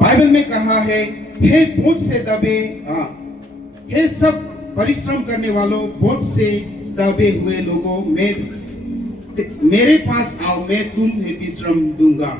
Bible में कहा है, हे बोझ से दबे, हे सब परिश्रम करने वालों, बोझ से दबे हुए लोगों, मेरे पास आओ, मैं तुम्हें विश्राम दूंगा।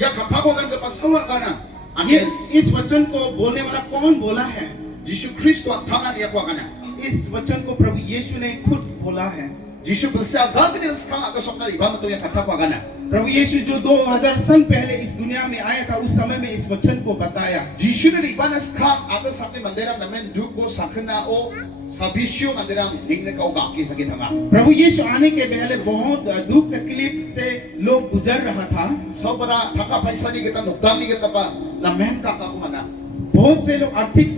Ya katago kan ke pasawa kana. ये इस वचन को बोलने वाला कौन बोला है? Yesus Kristus tangan ya ko kana. इस वचन को प्रभु यीशु ने खुद बोला है। Yesus bersama zal kini sekarang agak sokna ibam tu yang katago kana. प्रभु यीशु जो 2000 साल पहले इस दुनिया में आया था, उस समय में इस वचन को बताया। Yesus ni ibam sekarang agak sakti mandiram namen duko sakna o sabisyo mandiram ningne kau gaki sakit hanga. प्रभु यीशु आने के पहले बहुत दुख तकलीफ से लोग गुजर रहा था। Sobra thaka paisa ni kita nukdam ni kita pa namen kaka kumana. बहुत से लोग आर्थिक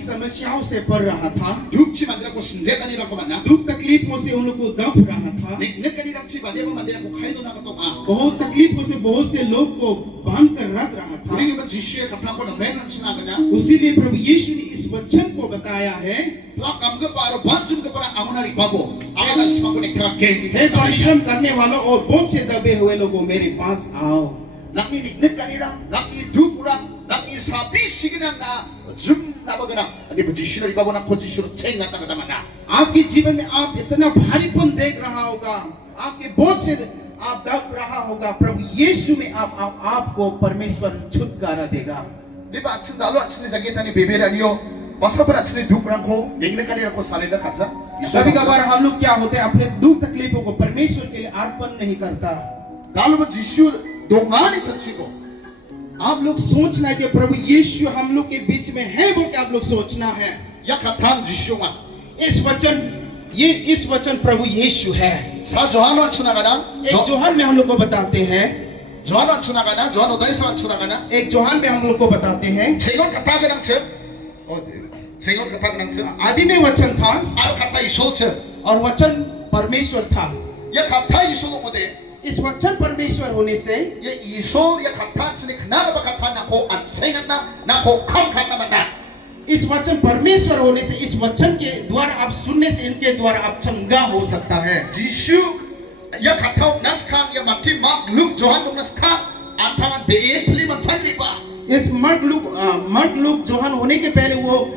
समस्याओं से पड़ रहा था। Duk si mandira ko senjata ni rako mana. दुख तकलीफों से उन लोग को दब रहा था। Nik kani rak si badia ko mandira ko khai do na kato ka. बहुत तकलीफों से बहुत से लोग को बांध कर रख रहा था। Uri ba Yesus kata ko namen na sinaga na. उसीलिए प्रभु यीशु ने इस वचन को बताया है, Plak am ke paro banjum ke para amunari babo. Akan semaku nik kake. हे परिश्रम करने वालों और बोझ से दबे हुए लोगों, मेरे पास आओ। Nakni nik kani rak, nakni duk urak, nakni sabi siginang na zum na bagana. Ani ba Yesus ri babo na ko Yesus ceng na kata mana. आपके जीवन में आप इतना भारीपन देख रहा होगा, आपके बोझ से आप दब रहा होगा, प्रभु यीशु में आपको परमेश्वर छुटकारा देगा। Di ba atsin dalo atsin sakit ani bebera niyo. Pasal per atsin duk urak ko, nikne kani rak ko salida kaca. कभी कभार हम लोग क्या होते हैं, अपने दुख तकलीफों को परमेश्वर के लिए अर्पण नहीं करता। Dalo ba Yesus dongani chanchi ko. आप लोग सोचना है कि प्रभु यीशु हम लोग के बीच में है, वो क्या आप लोग सोचना है। Ya katan Yesus ma. इस वचन प्रभु यीशु है। Sa Johano atsunaga na. एक जोहन में हम लोग को बताते हैं, Johano atsunaga na. Johano dai sa atsunaga na. एक जोहन में हम लोग को बताते हैं, Sengon kataga nang che. Sengon kataga nang che. आदि में वचन था Al kata Yesus che. और वचन परमेश्वर था। Ya kata Yesus mo de. इस वचन परमेश्वर होने से Ya Yesus ya kata sini kenapa ba kata na ko an sengan na ko kam kata mana. इस वचन परमेश्वर होने से, इस वचन के द्वारा आप सुनने से, इनके द्वारा आप चंगा हो सकता है। Yesus ya kata naskam ya mati mak Luke Johan dong naskam antangan be pli man sandi ba. इस मर्द लोग जोहन होने के पहले वो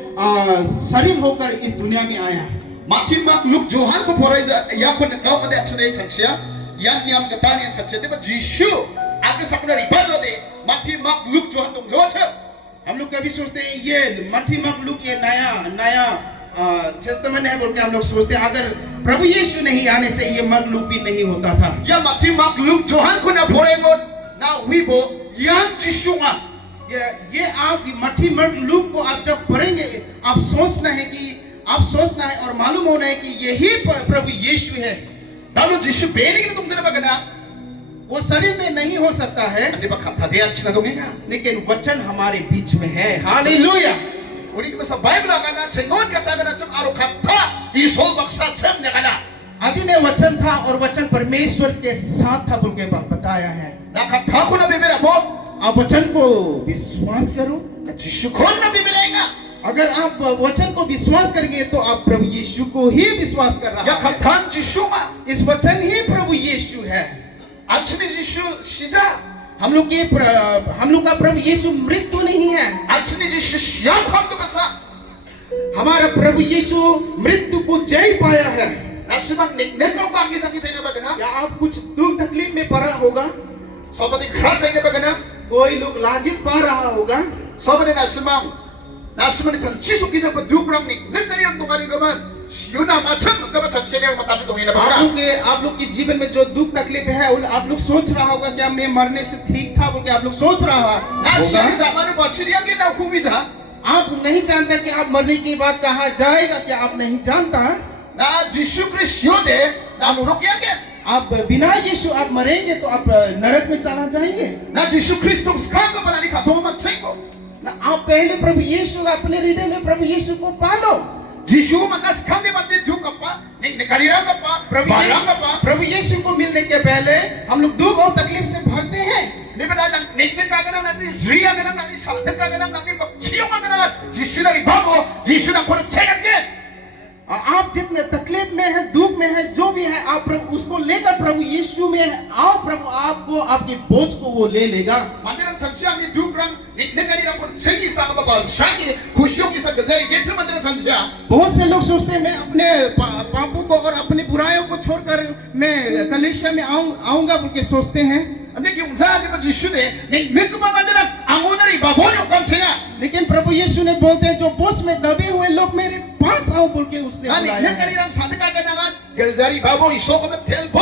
शरीर होकर इस दुनिया में आया। Mati mak Luke Johan ko porai ya ko na kau ada atsune chansia. Yang niam kata ni chansia de ba Yesus aga sapna ribalo de mati mak Luke Johan dong jo che. हम लोग कभी सोचते हैं ये मत्ती मरकुस ये नया टेस्टामेंट है बोल के हम लोग सोचते हैं, अगर प्रभु यीशु नहीं आने से ये मरकुस भी नहीं होता था। Ya mati mak Luke Johan ko na porengon na wibo yang Yesus nga. ये आप मत्ती मरकुस को आप जब पढ़ेंगे, आप सोचना है और मालूम होना है कि यही प्रभु यीशु है। Lalu Yesus beli kita तुमसे ना बगना. वो शरीर में नहीं हो सकता है, Andi ba kata dia achna dongenga. लेकिन वचन हमारे बीच में है। Hallelujah. Uri kita sa Bible agana sengon kata agana cem aro kata Yesus baksa cem negana. आदि में वचन था और वचन परमेश्वर के साथ था बोल के बताया है। Na kata ko na bibira mo. आप वचन को विश्वास करो। Yesus ko na bibirenga. अगर आप वचन को विश्वास करेंगे तो आप प्रभु यीशु को ही विश्वास कर Ya रहा है। kata Yesus ma. इस वचन ही प्रभु यीशु है। Achni Yesus sida. हम लोग का प्रभु यीशु मृत्यु नहीं है। Achni Yesus yang ham ke basa. हमारा प्रभु यीशु मृत्यु को जय पाया है। Nasimang nek kau bagi na kita na bagana. या आप कुछ दुख तकलीफ में पड़ा होगा, Sabadi khas na bagana. कोई लोग लाजित पा रहा होगा, Sabadi nasimang chan Yesus kisa pa dukram nek kani ang tumari gaman. Yuna macam kaba chan senior matabi tungin na bagana. आप लोग के जीवन में जो दुख तकलीफ है, आप लोग सोच रहा होगा क्या मैं मरने से ठीक था बोल के आप लोग सोच रहा होगा। Nasi zaman bachir yang kita kumisa. आप नहीं जानते कि आप मरने की बात कहाँ जाएगा, क्या आप नहीं जानता। Na Yesus Kristus de na nuruk yang ke. आप बिना यीशु आप मरेंगे तो आप नरक में चला जाएंगे Na Yesus Kristus sekarang kepada ni kata umat saya. ना। आप पहले प्रभु यीशु अपने हृदय में प्रभु यीशु को पालो। Yesus manas kami mandi juga apa? Nek nekarira apa? Barang apa? प्रभु यीशु को मिलने के पहले हम लोग दुख और तकलीफ से भरते हैं। Ni pada nek kagana nanti Sri agana nanti Salten kagana nanti Cium agana Yesus dari babo Yesus nak korek cekak ke. आप जितने तकलीफ में है, दुख में है, जो भी है, आप प्रभु उसको लेकर प्रभु यीशु में आओ, प्रभु आपको आपके बोझ को वो ले लेगा। Mandiran 찬치야 니 두그랑 내가리라 본 세기 사가 봐 샤기 खुशियों की सब गजारी गेट से मंदिर 찬치야 बहुत से लोग सोचते हैं मैं अपने पापों को और अपनी बुराइयों को छोड़कर मैं कलीसिया में आऊंगा बोल के सोचते हैं 근데 용사하지 뭐 지슈네 내 내그만 만들어 아무나리 바보냐 깜짝이야 लेकिन प्रभु यीशु ने बोलते हैं जो बोझ में दबे हुए लोग मेरे पास आओ बोल के उसने 아니 बुलाया है। 내가리랑 사드가가 나간 गजारी बाबो 이소고면 텔보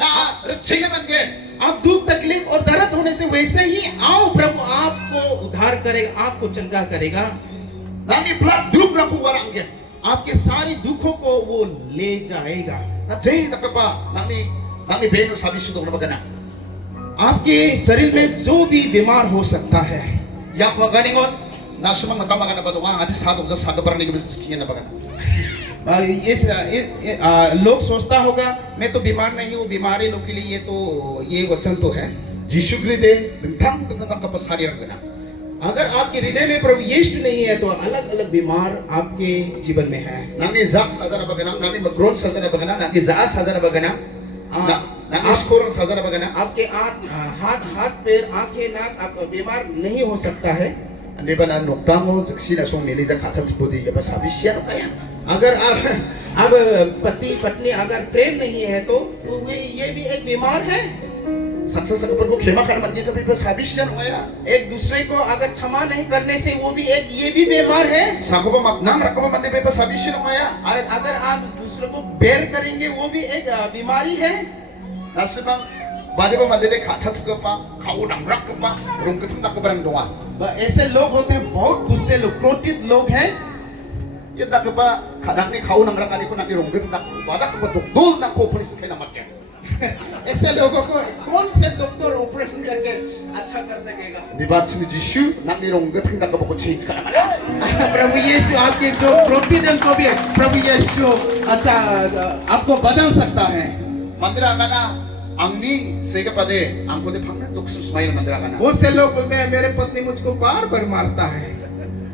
나 रचिनमन के आप दुख तकलीफ और दर्द होने से वैसे ही आओ प्रभु आपको उद्धार करेगा आपको चंगा करेगा 나니 블락 두그라고 와랑게 आपके सारे दुखों को वो ले जाएगा 나 제일 나까봐 나니 베노 사비스도 그러거나 आपके शरीर में जो भी बीमार हो सकता है 약과 가닝온 나 수망 나까마가나 봐도 와 아디 사도자 사도바라니 그 스키나 바가나 लोग सोचता होगा मैं तो बीमार नहीं हूँ बीमारी लोग के लिए ये वचन तो है जिशु 그리데 능탕 끝나가 사리라거나 अगर आपके हृदय में प्रभु यीशु नहीं है तो अलग अलग बीमार आपके जीवन में है 나니 작 사자나 바가나 나니 그런 사자나 바가나 나니 자 사자나 바가나 나니 스코런 사자나 바가나 आपके हाथ पैर आंखें नाक आप बीमार नहीं हो सकता है Di ba na nuktango sila so niliza kasan spudi ya ba sabi siya kaya अगर अब पति पत्नी अगर प्रेम नहीं है तो ये भी एक बीमार है saksa sa kapag ko khema kan man sa ba sabi siya kaya एक दूसरे को अगर क्षमा नहीं करने से वो भी ये भी बीमार है sa ko ba magnam ra ko ba man ba sabi siya kaya और अगर आप दूसरे को बैर करेंगे वो भी एक बीमारी है nasibang बाजे ba mandele kasan sa pa kau nang rak pa rung katong na ko barang donga ऐसे लोग होते हैं बहुत गुस्से लोग क्रोधित लोग हैं yan na ka ba kadang ni kau nang rak ani ko nang rung katong na wala ka ba dokdol na ko pulis kay na matya ऐसे लोगों को कौन से डॉक्टर ऑपरेशन करके अच्छा कर सकेगा di ba si Jishu nang ni rung katong na ka ba ko change ka naman प्रभु यीशु आपके जो क्रोधित को भी प्रभु यीशु अच्छा आपको बदल सकता है mandira ka na angni sega pade angko de phangna doksus mail mandira ka na बहुत से लोग बोलते हैं मेरे पत्नी मुझको बार बार मारता है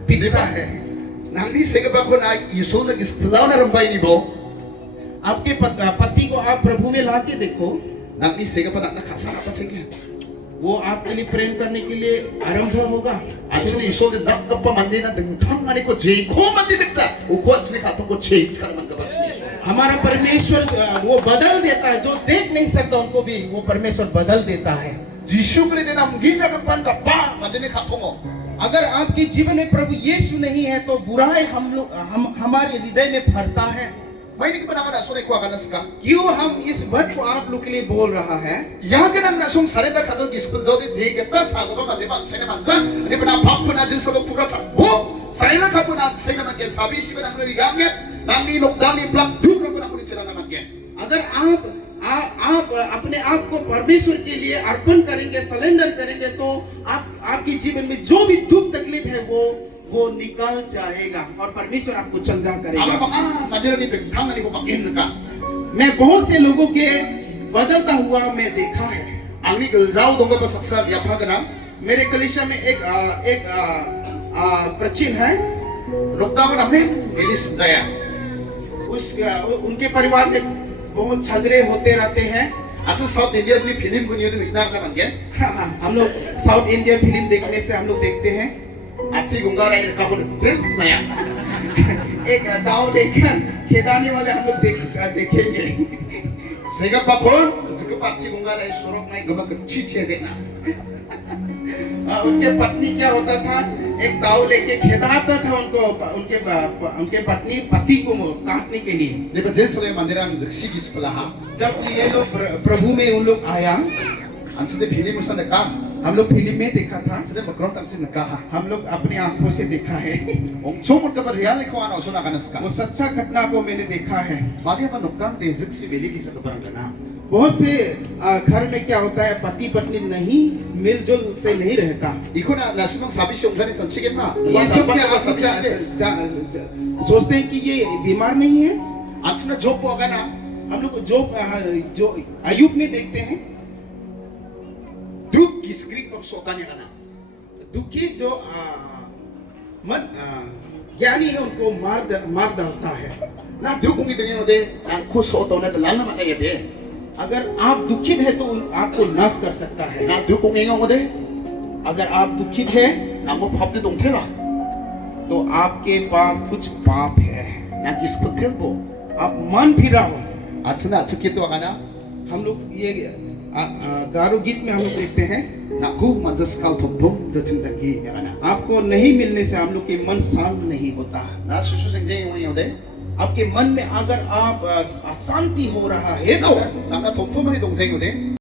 पीटता है nangni sega ba ko na iso na ispulaw na rumbay ni bo आपके पति को आप प्रभु में ला के देखो nangni sega pa na kasara pa sige वो आपके लिए प्रेम करने के लिए आरंभ होगा actually iso de nak pa mandina ding thang mani ko je ko mandina sa uko achne ka ko change ka man ka ba हमारा परमेश्वर वो बदल देता है जो देख नहीं सकता उनको भी वो परमेश्वर बदल देता है Jishu kre de nam gisa ka pan ka pa mandine ka thongo अगर आपके जीवन में प्रभु यीशु नहीं है तो बुराई हमारे हृदय में फरता है mai ni ba na so ne ko ka ska क्यों हम इस बात को आप लोग के लिए बोल रहा है yang ke nang na sung sare da ka jo ispul jo de je ke ta sa go ba de ba se na man sa ni ba na phap ko na jis ko pura sa ho sare na ka ko na se na man ke sabi si ba na ri yang ke nang ni lok dang ni plak du ko na ko ni se na man ke अगर आप अपने आप को परमेश्वर के लिए अर्पण करेंगे surrender करेंगे तो आपके जीवन में जो भी दुख तकलीफ है वो निकल जाएगा और परमेश्वर आपको चंगा ang करेगा mga mandira ni pek thang ni ko pakin ka मैं बहुत से लोगों के बदलता हुआ मैं देखा है ang ni gel jao dong ka saksa ya pha ka na मेरे कलीसिया में एक प्रचीन है lok da na men elis jaya उनके परिवार में बहुत झगड़े होते रहते हैं asu south india ni film ko ni ni na ka man ke हम लोग साउथ इंडियन फिल्म देखने से हम लोग देखते हैं ati gunga ra ka ko film na ya एक दाव लेकर खेदाने वाले हम लोग देखेंगे sega pa kon sega pa ati gunga ra sorok nai gaba ka chi chi de na उनके पत्नी क्या होता था एक दाव लेके खेदाता था उनके पत्नी पति को काटने के लिए ni ba jesale mandira ang jaksi gi spala ha जब ये लोग प्रभु में उन लोग आया ansu de film sa na ka हम लोग फिल्म में देखा था sede makron tam sin na ka ha हम लोग अपनी आंखों से देखा है om chomot ka ba real ko ano so na ka nas ka वो सच्चा घटना को मैंने देखा है Bagi apa nuktan de jaksi beli gi sa ka parang kana बहुत से घर में क्या होता है पति पत्नी नहीं मिलजुल से नहीं रहता iko na nasimang sabi siya umsani san sige pa ये सब क्या आप सोचते हैं कि ये बीमार नहीं है ansu na job po ka na हम लोग जो अयुब में देखते हैं duk gisgrik pag sotan niya ka na दुखी जो ज्ञानी है उनको मार डालता है na duk kung ito niyo de ang kuso to na dalang naman ay be अगर आप दुखित है तो आपको नाश कर सकता है na duk kung ingo mo de अगर आप दुखित हैं Namo phap di dong thela. तो आपके पास कुछ पाप है। Na gispul thel bo. आप मन फिरा हो। Atsana atsukitu akana. हम लोग ये गारो गीत में हम लोग देखते हैं, Naku manjas kau thum jaching jangi akana. आपको नहीं मिलने से हम लोग के मन शांत नहीं होता। Na susu jengjeng yung yode. आपके मन में अगर आप अशांति हो रहा है तो Nanga thum mani dong jeng yode.